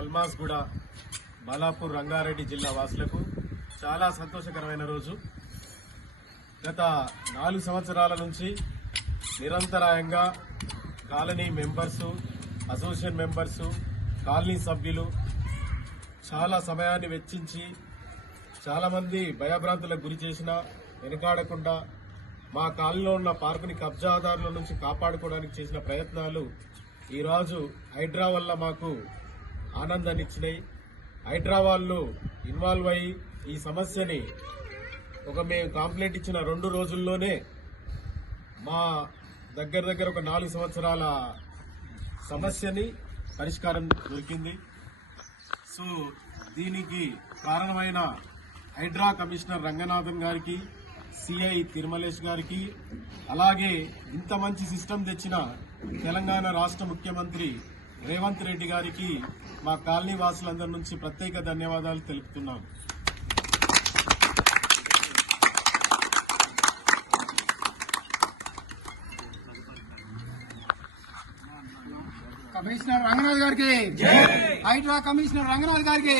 అల్మాస్గూడ బాలాపూర్ రంగారెడ్డి జిల్లా వాసులకు చాలా సంతోషకరమైన రోజు. గత 4 సంవత్సరాల నుంచి నిరంతరాయంగా colony members, association members, colony సభ్యులు చాలా సమయాన్ని వెచ్చించి చాలామంది భయభ్రాంతులకు గురి చేసినా వెనుకాడకుండా మా కాలనీలో ఉన్న పార్కుని కబ్జాదారుల నుంచి కాపాడుకోవడానికి చేసిన ప్రయత్నాలు ఈరోజు హైడ్రా వల్ల మాకు ఆనందాన్ని ఇచ్చినాయి. హైడ్రా వాళ్ళు ఇన్వాల్వ్ అయ్యి ఈ సమస్యని మేము కంప్లైంట్ ఇచ్చిన 2 రోజుల్లోనే మా దగ్గర ఒక 4 సంవత్సరాల సమస్యని పరిష్కారం దొరికింది. సో దీనికి కారణమైన హైడ్రా కమిషనర్ రంగనాథన్ గారికి, సిఐ తిరుమలేష్ గారికి, అలాగే ఇంత మంచి సిస్టమ్ తెచ్చిన తెలంగాణ రాష్ట్ర ముఖ్యమంత్రి రేవంత్ రెడ్డి గారికి మా కాలనీ వాసులందరి నుంచి ప్రత్యేక ధన్యవాదాలు తెలుపుతున్నాం. కమిషనర్ రంగనాథ్ గారికి, హైడ్రా కమిషనర్ రంగనాథ్ గారికి.